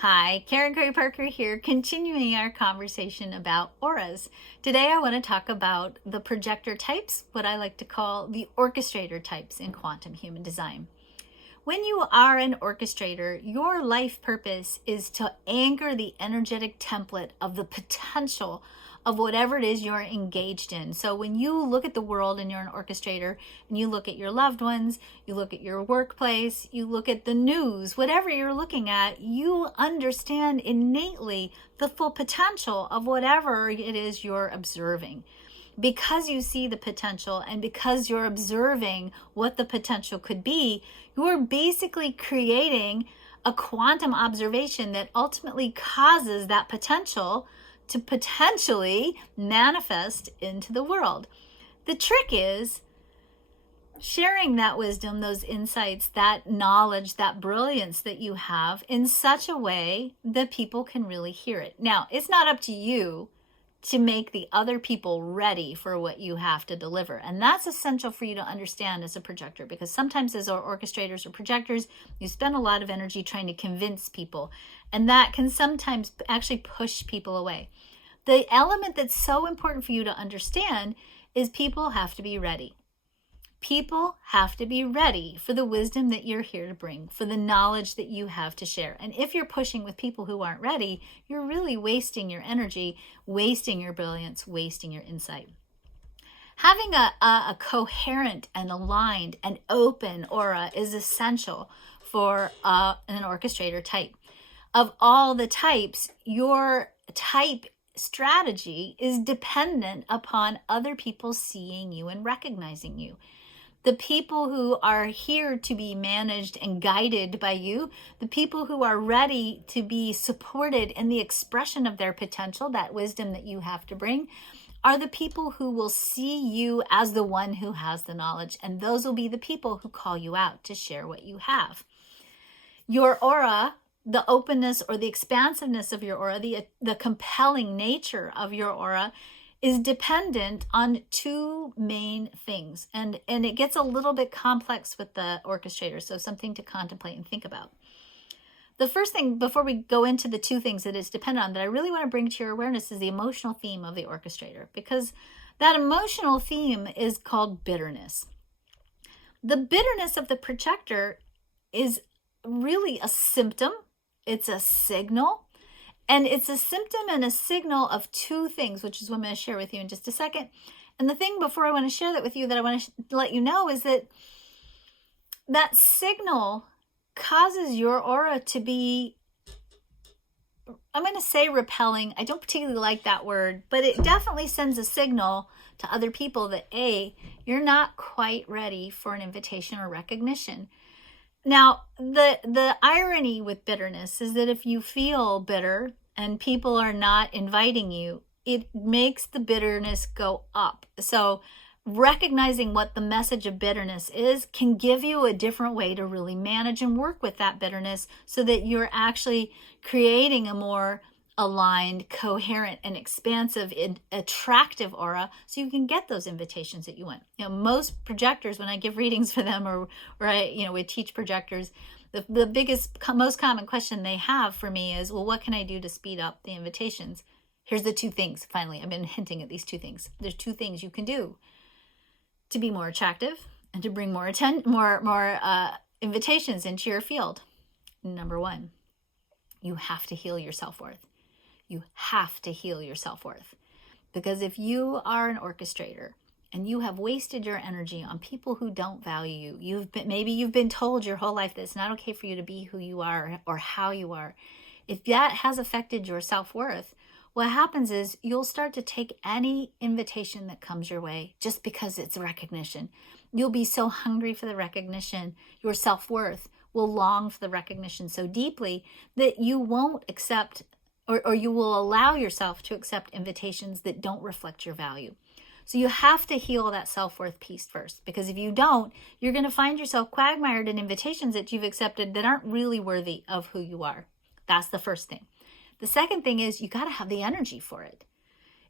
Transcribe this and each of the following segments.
Hi, Karen Curry Parker here, continuing our conversation about auras. Today I want to talk about the projector types, what I like to call the orchestrator types in quantum human design. When you are an orchestrator, your life purpose is to anchor the energetic template of the potential of whatever it is you're engaged in. So when you look at the world and you're an orchestrator and you look at your loved ones, you look at your workplace, you look at the news, whatever you're looking at, you understand innately the full potential of whatever it is you're observing. Because you see the potential and because you're observing what the potential could be, you're basically creating a quantum observation that ultimately causes that potential to potentially manifest into the world. The trick is sharing that wisdom, those insights, that knowledge, that brilliance that you have in such a way that people can really hear it. Now, it's not up to you to make the other people ready for what you have to deliver. And that's essential for you to understand as a projector, because sometimes as orchestrators or projectors, you spend a lot of energy trying to convince people, and that can sometimes actually push people away. The element that's so important for you to understand is people have to be ready. People have to be ready for the wisdom that you're here to bring, for the knowledge that you have to share. And if you're pushing with people who aren't ready, you're really wasting your energy, wasting your brilliance, wasting your insight. Having a coherent and aligned and open aura is essential for an orchestrator type. Of all the types, your type strategy is dependent upon other people seeing you and recognizing you. The people who are here to be managed and guided by you, the people who are ready to be supported in the expression of their potential, that wisdom that you have to bring, are the people who will see you as the one who has the knowledge. And those will be the people who call you out to share what you have. Your aura, the openness or the expansiveness of your aura, the compelling nature of your aura is dependent on two main things. And it gets a little bit complex with the orchestrator, so something to contemplate and think about. The first thing, before we go into the two things that it's dependent on, that I really want to bring to your awareness is the emotional theme of the orchestrator, because that emotional theme is called bitterness. The bitterness of the projector is really a symptom. It's a signal. And it's a symptom and a signal of two things, which is what I'm going to share with you in just a second. And the thing before I want to share that with you that I want to let you know is that that signal causes your aura to be, I'm going to say repelling. I don't particularly like that word, but it definitely sends a signal to other people that, A, you're not quite ready for an invitation or recognition. Now, the irony with bitterness is that if you feel bitter and people are not inviting you, it makes the bitterness go up. So recognizing what the message of bitterness is can give you a different way to really manage and work with that bitterness so that you're actually creating a more aligned, coherent, and expansive, attractive aura, so you can get those invitations that you want. Most projectors, when I give readings for them, or we teach projectors, the biggest, most common question they have for me is, well, what can I do to speed up the invitations? Here's the two things. Finally, I've been hinting at these two things. There's two things you can do to be more attractive and to bring more invitations into your field. Number one, you have to heal your self-worth. You have to heal your self-worth. Because if you are an orchestrator and you have wasted your energy on people who don't value you, maybe you've been told your whole life that it's not okay for you to be who you are or how you are. If that has affected your self-worth, what happens is you'll start to take any invitation that comes your way just because it's recognition. You'll be so hungry for the recognition. Your self-worth will long for the recognition so deeply that you won't accept or you will allow yourself to accept invitations that don't reflect your value. So you have to heal that self-worth piece first, because if you don't, you're going to find yourself quagmired in invitations that you've accepted that aren't really worthy of who you are. That's the first thing. The second thing is you got to have the energy for it.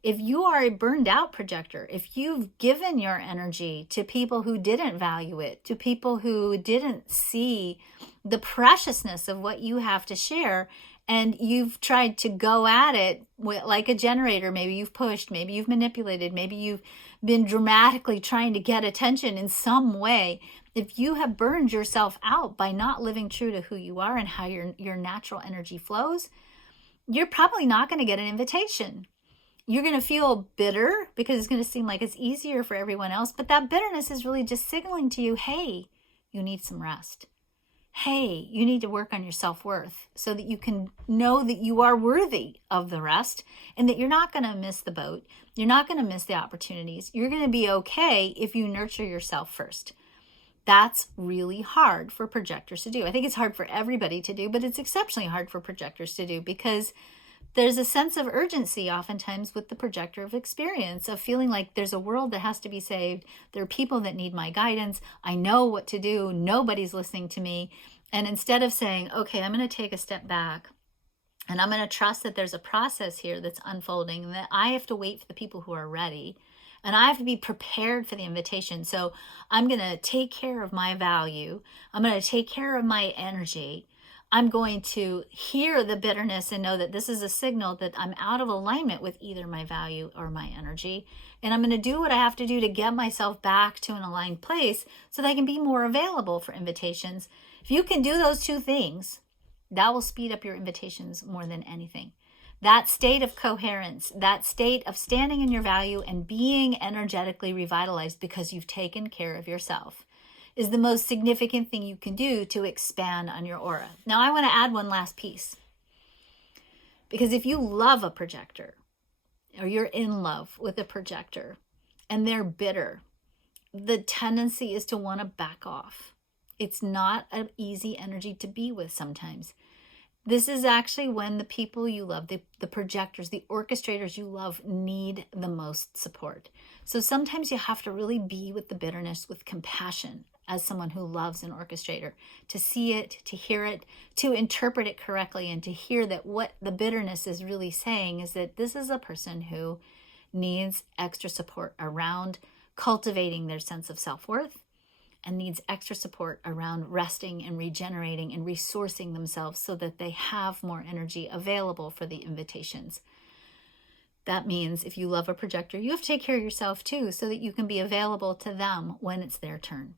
If you are a burned out projector, if you've given your energy to people who didn't value it, to people who didn't see the preciousness of what you have to share, and you've tried to go at it like a generator, maybe you've pushed, maybe you've manipulated, maybe you've been dramatically trying to get attention in some way, if you have burned yourself out by not living true to who you are and how your natural energy flows, you're probably not going to get an invitation. You're going to feel bitter because it's going to seem like it's easier for everyone else. But that bitterness is really just signaling to you, hey, you need some rest. Hey, you need to work on your self-worth so that you can know that you are worthy of the rest and that you're not going to miss the boat. You're not going to miss the opportunities. You're going to be okay if you nurture yourself first. That's really hard for projectors to do. I think it's hard for everybody to do, but it's exceptionally hard for projectors to do because there's a sense of urgency oftentimes with the projector of experience, of feeling like there's a world that has to be saved. There are people that need my guidance. I know what to do. Nobody's listening to me. And instead of saying, okay, I'm going to take a step back and I'm going to trust that there's a process here that's unfolding and that I have to wait for the people who are ready and I have to be prepared for the invitation. So I'm going to take care of my value. I'm going to take care of my energy. I'm going to hear the bitterness and know that this is a signal that I'm out of alignment with either my value or my energy. And I'm going to do what I have to do to get myself back to an aligned place so that I can be more available for invitations. If you can do those two things, that will speed up your invitations more than anything. That state of coherence, that state of standing in your value and being energetically revitalized because you've taken care of yourself, is the most significant thing you can do to expand on your aura. Now, I want to add one last piece. Because if you love a projector, or you're in love with a projector, and they're bitter, the tendency is to want to back off. It's not an easy energy to be with sometimes. This is actually when the people you love, the projectors, the orchestrators you love need the most support. So sometimes you have to really be with the bitterness with compassion as someone who loves an orchestrator, to see it, to hear it, to interpret it correctly, and to hear that what the bitterness is really saying is that this is a person who needs extra support around cultivating their sense of self-worth and needs extra support around resting and regenerating and resourcing themselves so that they have more energy available for the invitations. That means if you love a projector, you have to take care of yourself too so that you can be available to them when it's their turn.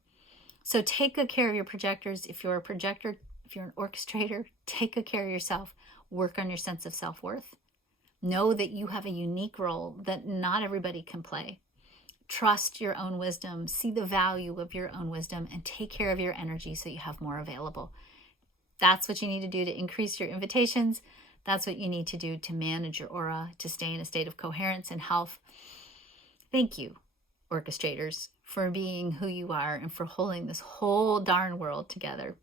So take good care of your projectors. If you're a projector, if you're an orchestrator, take good care of yourself. Work on your sense of self-worth. Know that you have a unique role that not everybody can play. Trust your own wisdom. See the value of your own wisdom and take care of your energy so you have more available. That's what you need to do to increase your invitations. That's what you need to do to manage your aura, to stay in a state of coherence and health. Thank you, orchestrators, for being who you are and for holding this whole darn world together.